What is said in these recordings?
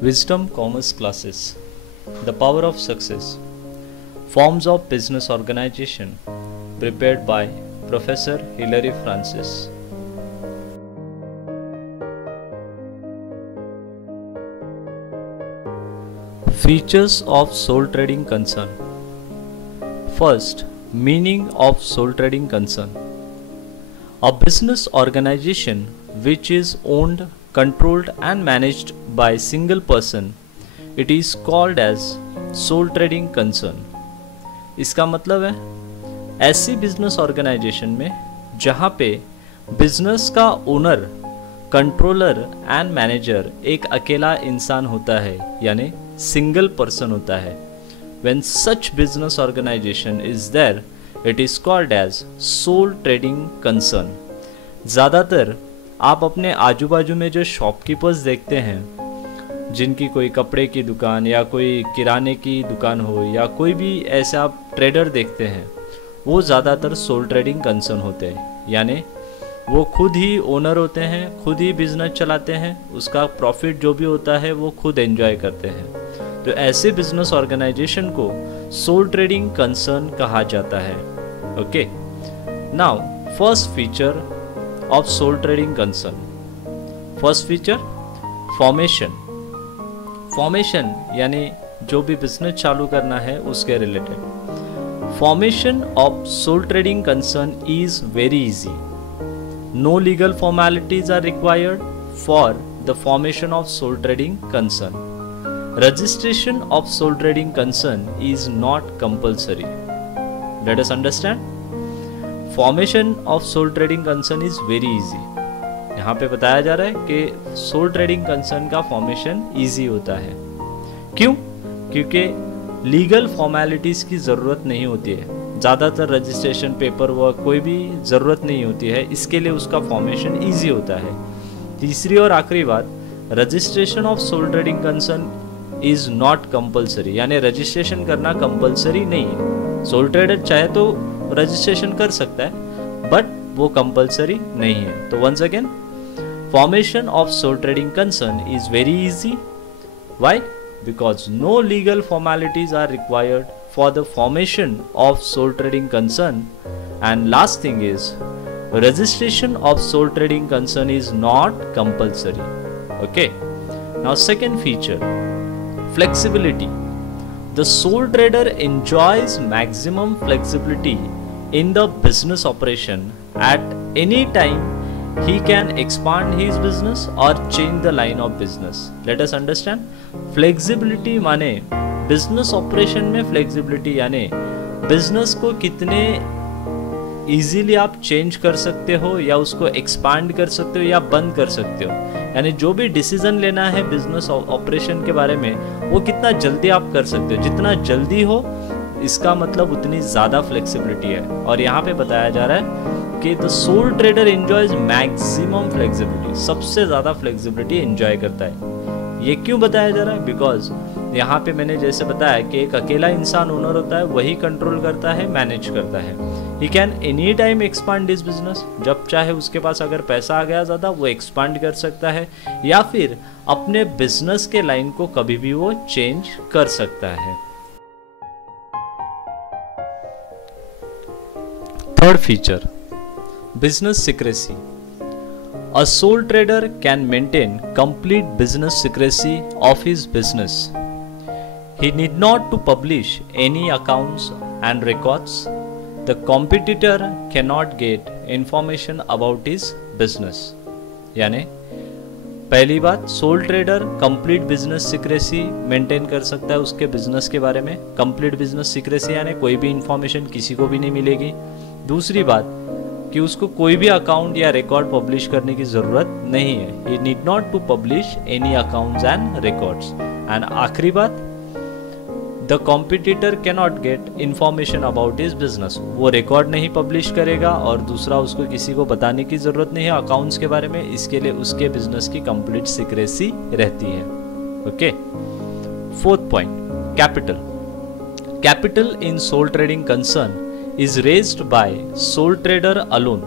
Wisdom Commerce Classes. The Power of Success. Forms of Business Organization. Prepared by Professor Hilary Francis. Features of sole trading concern. First, meaning of sole trading concern. A business organization which is owned, controlled and managed by a single person, it is called as sole trading concern. इसका मतलब है ऐसी business organisation में जहाँ पे business का owner, controller and manager एक अकेला इंसान होता है, यानी सिंगल पर्सन होता है. When such business organization is there, it is called as sole trading concern. ज़्यादातर आप अपने आजू बाजू में जो शॉपकीपर्स देखते हैं, जिनकी कोई कपड़े की दुकान या कोई किराने की दुकान हो या कोई भी ऐसे आप ट्रेडर देखते हैं, वो ज़्यादातर सोल ट्रेडिंग कंसर्न होते हैं. यानी वो खुद ही ओनर होते हैं, खुद ही बिजनेस चलाते हैं, उसका प्रॉफिट जो भी होता है वो खुद एंजॉय करते हैं. तो ऐसे बिजनेस ऑर्गेनाइजेशन को सोल ट्रेडिंग कंसर्न कहा जाता है. Okay, now first feature of sole trading concern. First feature, formation. Formation यानी जो भी बिजनेस चालू करना है उसके related. Formation of sole trading concern is very easy. No legal formalities are required for the formation of sole trading concern. Registration of sole trading concern is not compulsory. Let us understand. Formation of sole trading concern is very easy. यहाँ पे बताया जा रहा है कि soul trading concern का formation easy होता है. क्यों? क्योंकि लीगल फॉर्मेलिटीज़ की ज़रूरत नहीं होती है. ज़्यादातर रजिस्ट्रेशन पेपर वर्क कोई भी ज़रूरत नहीं होती है, इसके लिए उसका फॉर्मेशन इजी होता है. तीसरी और आखिरी बात, registration of sole trading concern is not compulsory. यानी रजिस्ट्रेशन करना कंपल्सरी नहीं है. सोल ट्रेडर चाहे तो रजिस्ट्रेशन कर सकता है, बट वो कंपल्सरी नहीं है. तो once again, formation of sole trading concern is very easy. Why? Because no legal formalities are required for the formation of sole trading concern. And last thing is, registration of sole trading concern is not compulsory. Okay, now second feature, flexibility. The sole trader enjoys maximum flexibility in the business operation. At any time he can expand his business or change the line of business. Let us understand. Flexibility माने business operation में flexibility यानी business को कितने easily आप change कर सकते हो या उसको एक्सपांड कर सकते हो या बंद कर सकते हो. यानी जो भी डिसीजन लेना है बिजनेस ऑपरेशन के बारे में, वो कितना जल्दी आप कर सकते हो. जितना जल्दी हो, इसका मतलब उतनी ज़्यादा फ्लेक्सिबिलिटी है. और यहाँ पे बताया जा रहा है कि the soul trader enjoys maximum flexibility. सबसे ज़्यादा फ्लेक्सिबिलिटी एंजॉय करता है. ये क्यों बताया जा रहा है? बिकॉज यहाँ पे मैंने जैसे बताया कि एक अकेला इंसान ओनर होता है, वही कंट्रोल करता है, मैनेज करता है. He can any time expand his business. जब चाहे उसके पास अगर पैसा आ गया ज़्यादा, वो एक्सपांड कर सकता है या फिर अपने बिजनेस के लाइन को कभी भी वो चेंज कर सकता है. Third feature, business secrecy. A sole trader can maintain complete business secrecy of his business. He need not to publish any accounts and records. The competitor cannot get information about his business. यानी पहली बात, soul trader complete business secrecy maintain कर सकता है उसके business के बारे में. कंप्लीट बिजनेस सीक्रेसी यानी कोई भी इंफॉर्मेशन किसी को भी नहीं मिलेगी. दूसरी बात कि उसको कोई भी अकाउंट या रिकॉर्ड पब्लिश करने की ज़रूरत नहीं है. He need not to publish any accounts and records. And आखिरी बात, the competitor cannot get information about his business. वो रिकॉर्ड नहीं पब्लिश करेगा और दूसरा उसको किसी को बताने की ज़रूरत नहीं है अकाउंट्स के बारे में. इसके लिए उसके बिजनेस की कंप्लीट सीक्रेसी रहती है. Okay, fourth point, capital. Capital in sole trading concern is raised by sole trader alone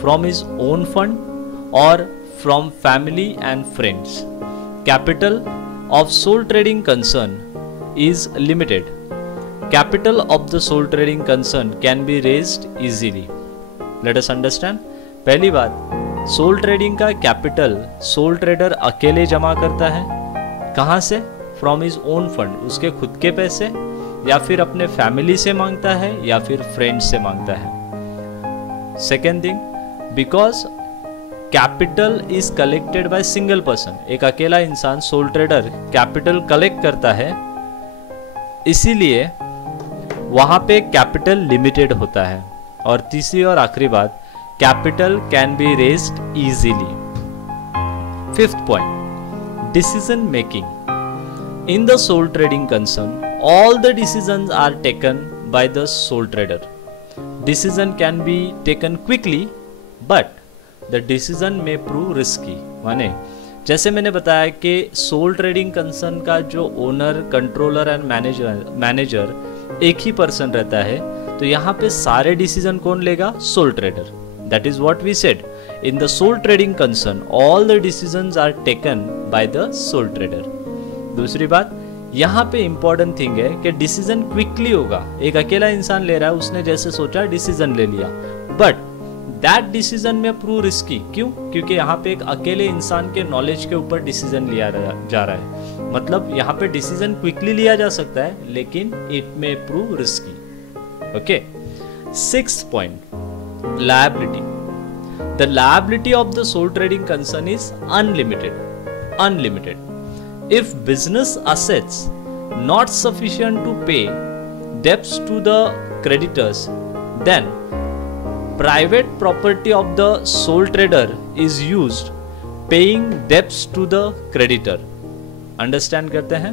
from his own fund or from family and friends. Capital of sole trading concern is limited. Capital of the sole trading concern can be raised easily. Let us understand. पहली बात, soul trading का capital soul trader अकेले जमा करता है. कहाँ से? From his own fund, उसके खुद के पैसे, या फिर अपने फैमिली से मांगता है, या फिर फ्रेंड्स से मांगता है. Second thing, because capital is collected by single person, एक अकेला इंसान सोल ट्रेडर कैपिटल कलेक्ट करता है, इसीलिए वहां पे कैपिटल लिमिटेड होता है. और तीसरी और आखिरी बात, capital can be raised easily. Fifth point, decision making. In the sole trading concern, all the decisions are taken by the sole trader. Decision can be taken quickly, but the decision may prove risky. माने जैसे मैंने बताया कि soul trading concern का जो owner, controller and manager एक ही person रहता है, तो यहाँ पे सारे डिसीजन कौन लेगा? Soul trader. That is what we said. In the sole trading concern, all the decisions are taken by the sole trader. दूसरी बात, यहाँ पे इंपॉर्टेंट थिंग है कि डिसीजन क्विकली होगा. एक अकेला इंसान ले रहा है, उसने जैसे सोचा डिसीजन ले लिया, बट दैट डिसीजन में प्रूव रिस्की. क्यों? क्योंकि यहाँ पे एक अकेले इंसान के नॉलेज के ऊपर डिसीजन लिया जा रहा है. मतलब यहाँ पे डिसीजन क्विकली लिया जा सकता है, लेकिन it may prove risky. Okay. Sixth point, liability. The liability of the sole trading concern is unlimited. If business assets not sufficient to pay debts to the creditors, then private property of the sole trader is used paying debts to the creditor. Understand करते हैं?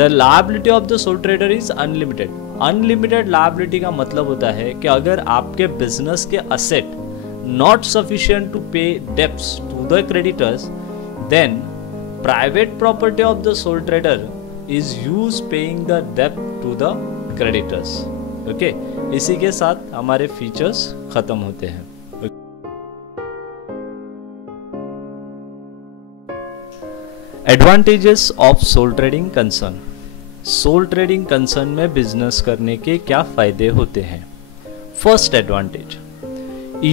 The liability of the sole trader is unlimited. Unlimited liability का मतलब होता है कि अगर आपके business के asset not sufficient to pay debts to the creditors, then private property of the sole trader is used paying the debt to the creditors. Okay, इसी के साथ हमारे फीचर्स खत्म होते हैं. Advantages of sole trading concern. Sole trading concern में business करने के क्या फायदे होते हैं? First advantage,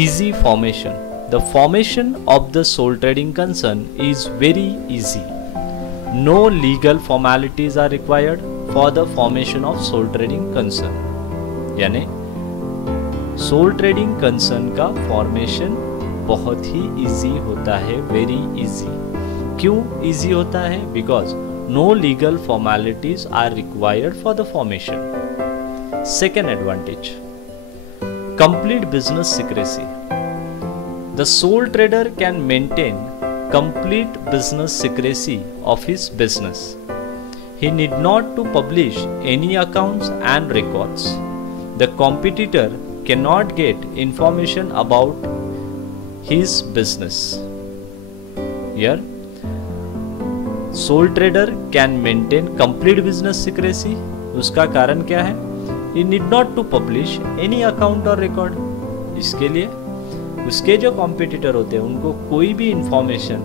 easy formation. The formation of the sole trading concern is very easy. No legal formalities are required for the formation of sole trading concern. यानी soul trading concern का formation बहुत ही easy होता है, very easy. क्यों easy होता है? Because no legal formalities are required for the formation. Second advantage, complete business secrecy. The sole trader can maintain complete business secrecy of his business. He need not to publish any accounts and records. The competitor cannot get information about his business. Here, sole trader can maintain complete business secrecy. उसका कारण क्या है? He need not to publish any account or record. इसके लिए उसके जो competitor होते हैं उनको कोई भी इंफॉर्मेशन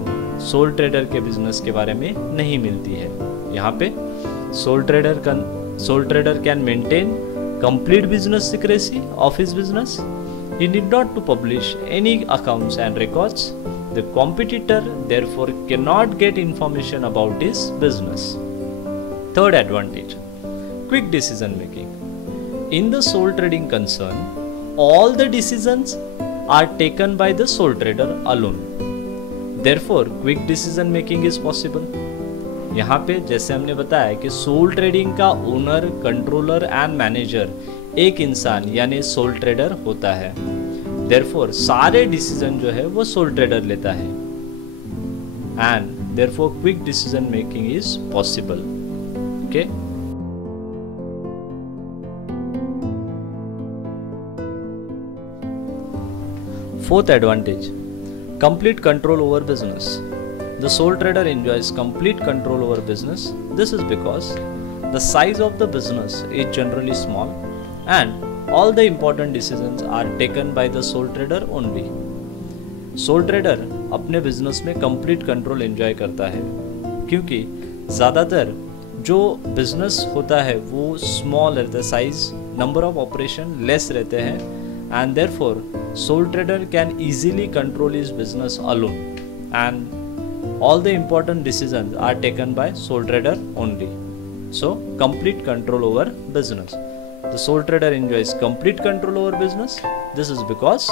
सोल ट्रेडर के बिजनेस के बारे में नहीं मिलती है. यहाँ पे sole trader can maintain complete business secrecy of his business. He need not to publish any accounts and records. The competitor therefore can not get information about his business. Third advantage, quick decision making. In the sole trading concern, all the decisions are taken by the sole trader alone. Therefore, quick decision making is possible. यहाँ पे जैसे हमने बताया कि soul trading का owner, controller and manager एक इंसान यानी सोल ट्रेडर होता है. Therefore, सारे डिसीजन जो है वो सोल ट्रेडर लेता है. And therefore, quick decision making is possible. Okay. Fourth advantage, complete control over business. The sole trader enjoys complete control over business. This is because the size of the business is generally small and all the important decisions are taken by the sole trader only. Sole trader अपने business में complete control enjoy करता है क्योंकि ज़्यादातर जो business होता है वो स्मॉल रहता है, size, number of operation less रहते हैं, and therefore soul trader can easily control his business alone and all the important decisions are taken by sole trader only. So complete control over business. The sole trader enjoys complete control over business. This is because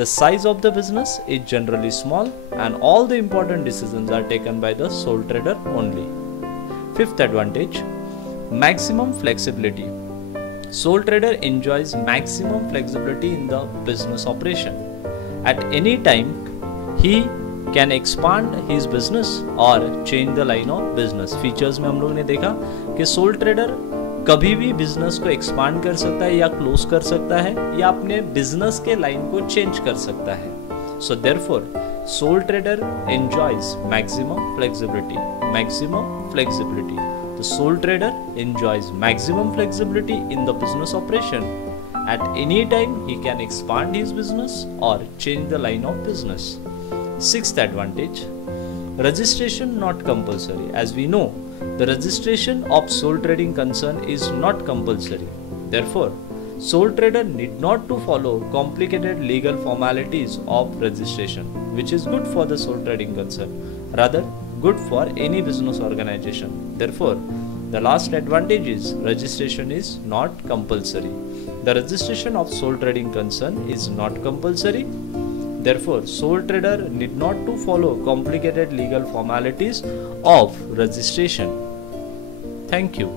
the size of the business is generally small and all the important decisions are taken by the sole trader only. Fifth advantage, maximum flexibility. Sole trader enjoys maximum flexibility in the business operation. At any time, he can expand his business और change the line of business. Features में हम लोग ने देखा कि soul trader कभी भी business को एक्सपांड कर सकता है या क्लोज कर सकता है या अपने बिजनेस के लाइन को चेंज कर सकता है. So therefore soul trader enjoys maximum flexibility. Maximum flexibility. The soul trader enjoys maximum flexibility in the business operation. At any time he can expand his business or change the line of business. Sixth advantage, registration not compulsory. As we know, the registration of sole trading concern is not compulsory. Therefore, sole trader need not to follow complicated legal formalities of registration, which is good for the sole trading concern, rather good for any business organization. Therefore, the last advantage is registration is not compulsory. The registration of sole trading concern is not compulsory. Therefore, sole trader need not to follow complicated legal formalities of registration. Thank you.